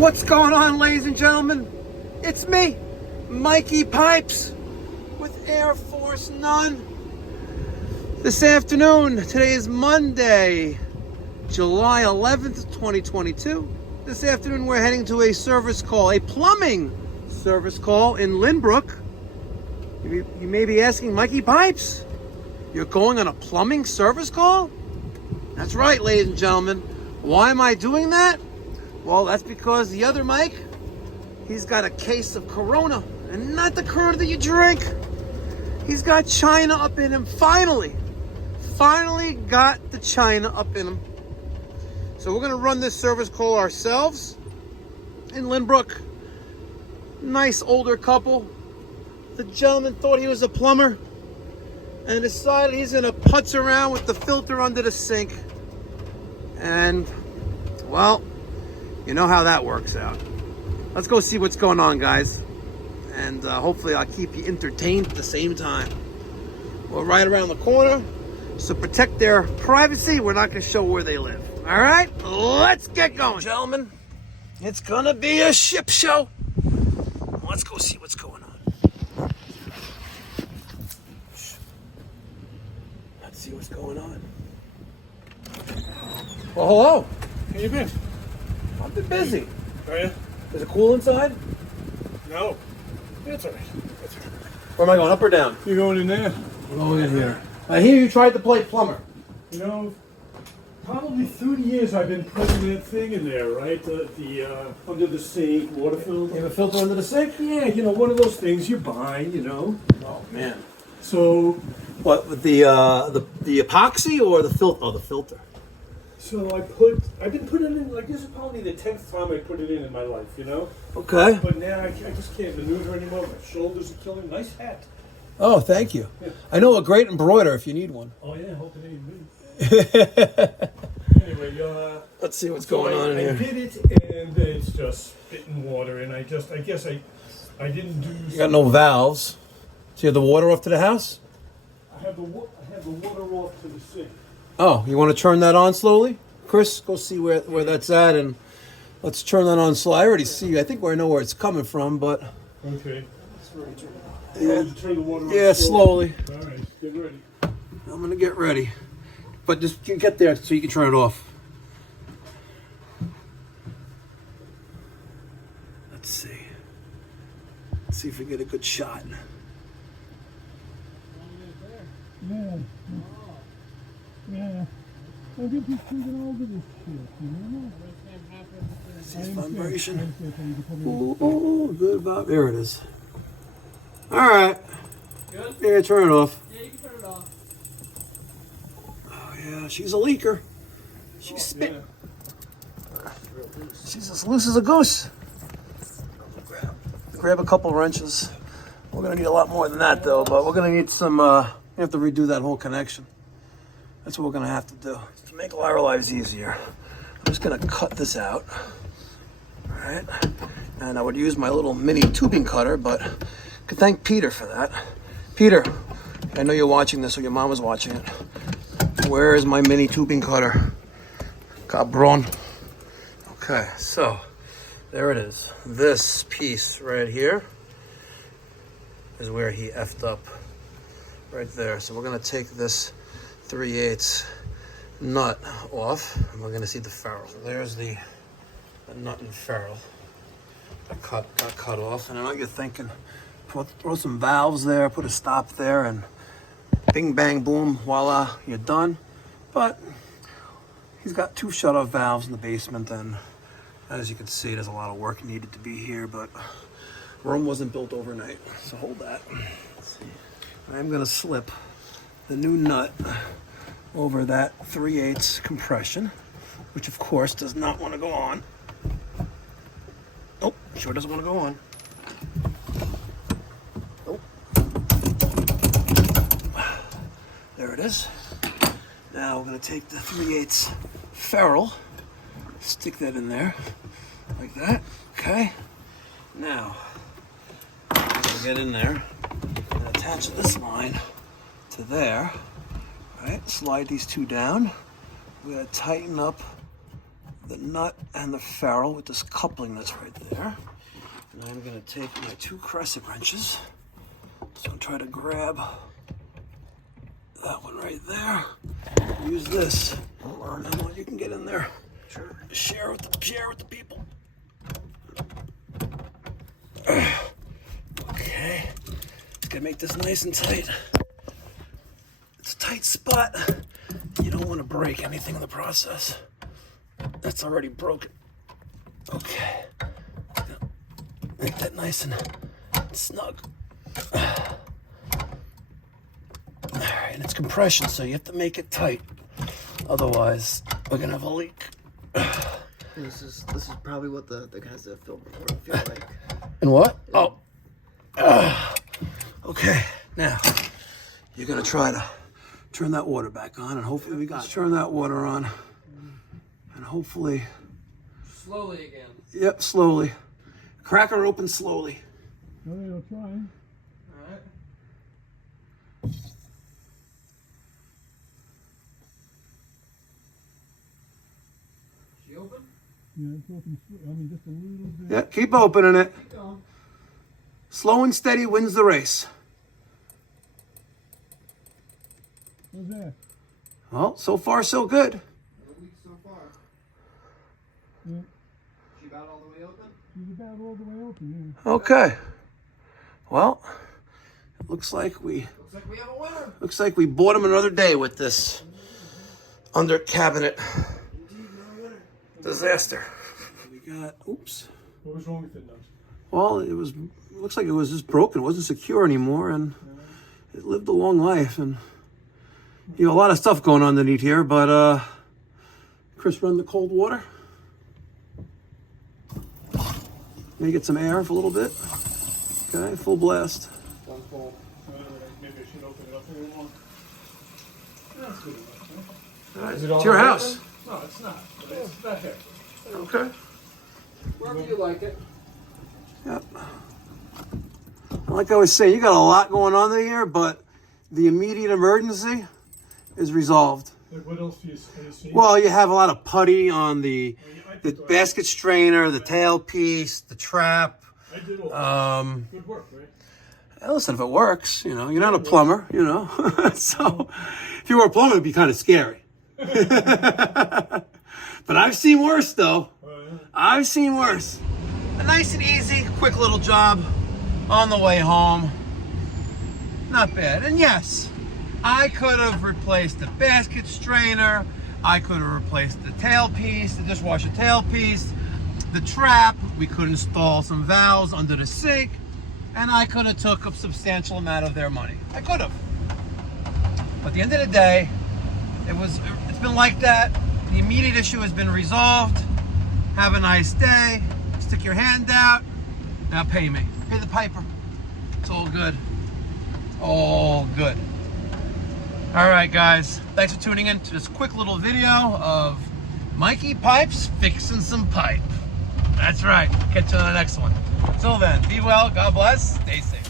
What's going on, ladies and gentlemen? It's me, Mikey Pipes, with Air Force None. This afternoon, today is Monday, July 11th, 2022. This afternoon, we're heading to a service call, a plumbing service call in Lynbrook. You may be asking, Mikey Pipes, you're going on a plumbing service call? That's right, ladies and gentlemen. Why am I doing that? Well, that's because the other Mike, he's got a case of Corona, and not the Corona that you drink. He's got China up in him, finally got the China up in him. So we're gonna run this service call ourselves in Lynbrook. Nice older couple. The gentleman thought he was a plumber and decided he's gonna putz around with the filter under the sink. And, well, you know how that works out. Let's go see what's going on, guys. And hopefully I'll keep you entertained at the same time. We're right around the corner, so protect their privacy. We're not gonna show where they live. All right, let's get going. Gentlemen, it's gonna be a ship show. Let's go see what's going on. Let's see what's going on. Well, hello. How you been? I've been busy. Are you? Is it cool inside? No. That's all right. Where am I going, up or down? You're going in there. I'm going in here. I hear you tried to play plumber. You know, probably 30 years I've been putting that thing in there, right? The under the sink, water filter. You have a filter under the sink? Yeah, you know, one of those things you buy, you know. Oh, man. So, What, with the epoxy or the filter? Oh, the filter. so I've been putting it in, like, this is probably the 10th time I put it in my life, you know? Okay. But now I just can't maneuver anymore. My shoulders are killing. Nice hat. Oh, thank you. Yeah. I know a great embroider if you need one. Oh, yeah, hope it ain't me. Anyway, Let's see what's so going on in I here. did it, and it's just spitting water, and I guess I didn't do. You got no valves. So you have the water off to the house? I have the water off to the sink. Oh, you want to turn that on slowly? Chris, go see where that's at, and let's turn that on slow. I already see. I think I know where it's coming from, but... Okay. Yeah, Turn the water on yeah, slowly. All right, get ready. I'm going to get ready. But just get there so you can turn it off. Let's see. Let's see if we get a good shot. Yeah. Yeah. I think he's thinking all of this shit, you know? See his vibration? Ooh, good vibe. There it is. All right. Good? Yeah, turn it off. Yeah, you can turn it off. Oh, yeah, she's a leaker. She's spit. She's as loose as a goose. Grab a couple wrenches. We're gonna need a lot more than that, though. But we're gonna need some. We have to redo that whole connection. That's what we're gonna have to do to make our lives easier. I'm just gonna cut this out. All right. And I would use my little mini tubing cutter, but I could thank Peter for that. Peter, I know you're watching this, or your mom was watching it. Where is my mini tubing cutter? Cabron. Okay, so there it is. This piece right here is where he effed up. Right there. So we're gonna take this 3/8 nut off, and we're gonna see the ferrule. So there's the nut and ferrule that got cut off. And I know you're thinking, throw some valves there, put a stop there, and bing, bang, boom, voila, you're done. But he's got 2 shut-off valves in the basement, and as you can see, there's a lot of work needed to be here, but Rome wasn't built overnight, so hold that. I'm gonna slip the new nut over that 3/8 compression, which of course does not want to go on. Nope, sure doesn't want to go on. Nope. There it is. Now we're gonna take the 3/8 ferrule, stick that in there, like that, okay? Now, I'm gonna get in there and attach this line to there, right? Slide these 2 down. We're gonna tighten up the nut and the ferrule with this coupling that's right there. And I'm gonna take my 2 crescent wrenches. So I'll try to grab that one right there. Use this. Or Emma, you can get in there. Sure. Share with the people. Okay. Just gotta make this nice and tight. It's a tight spot. You don't want to break anything in the process. That's already broken. Okay. Make that nice and snug. Alright, and it's compression, so you have to make it tight. Otherwise, we're gonna have a leak. This is probably what the guys that film before feel like. And what? Oh. Okay, now you're gonna try to turn that water back on, and hopefully we got turn that water on, and hopefully Slowly again. Yep, slowly. Crack her open slowly. All right, I'll try. Alright. She open? Yeah, it's open. I mean, just a little bit. Yeah, keep opening it. Keep going. Slow and steady wins the race. What's that? Well, so far so good. No leaks so far. Yeah, She about all the way open? she's about all the way open. Yeah. Okay. Well, it looks like we Looks like we have a winner. bought him another day with this under cabinet Indeed, no winner. disaster. We got oops. What was wrong with it, Nut? Well, it looks like it was just broken. It wasn't secure anymore, and it lived a long life. And you know, a lot of stuff going on underneath here. But Chris, run the cold water. May get some air for a little bit. Okay, full blast. One full. Maybe I should open it up a little more. That's good enough, huh? All right, Is it all it's your open? house. No, it's not. But it's not heavy. Okay. Wherever you like it. Yep. Like I was saying, you got a lot going on there, but the immediate emergency is resolved. Like, what else do you see? Well, you have a lot of putty on the basket strainer, the tailpiece, the trap. I did all good work, right? Listen, if it works, you know, you're not a plumber, you know. So if you were a plumber, it'd be kind of scary. But I've seen worse, though. I've seen worse. A nice and easy, quick little job on the way home. Not bad. And yes, I could have replaced the basket strainer. I could have replaced the tailpiece, the dishwasher tailpiece, the trap. We could install some valves under the sink, and I could have took a substantial amount of their money. I could have. But at the end of the day, it's been like that. The immediate issue has been resolved. Have a nice day. Stick your hand out. Now pay me. Pay the piper. It's all good. All good. All right, guys. Thanks for tuning in to this quick little video of Mikey Pipes fixing some pipe. That's right. Catch you on the next one. Until then, be well. God bless. Stay safe.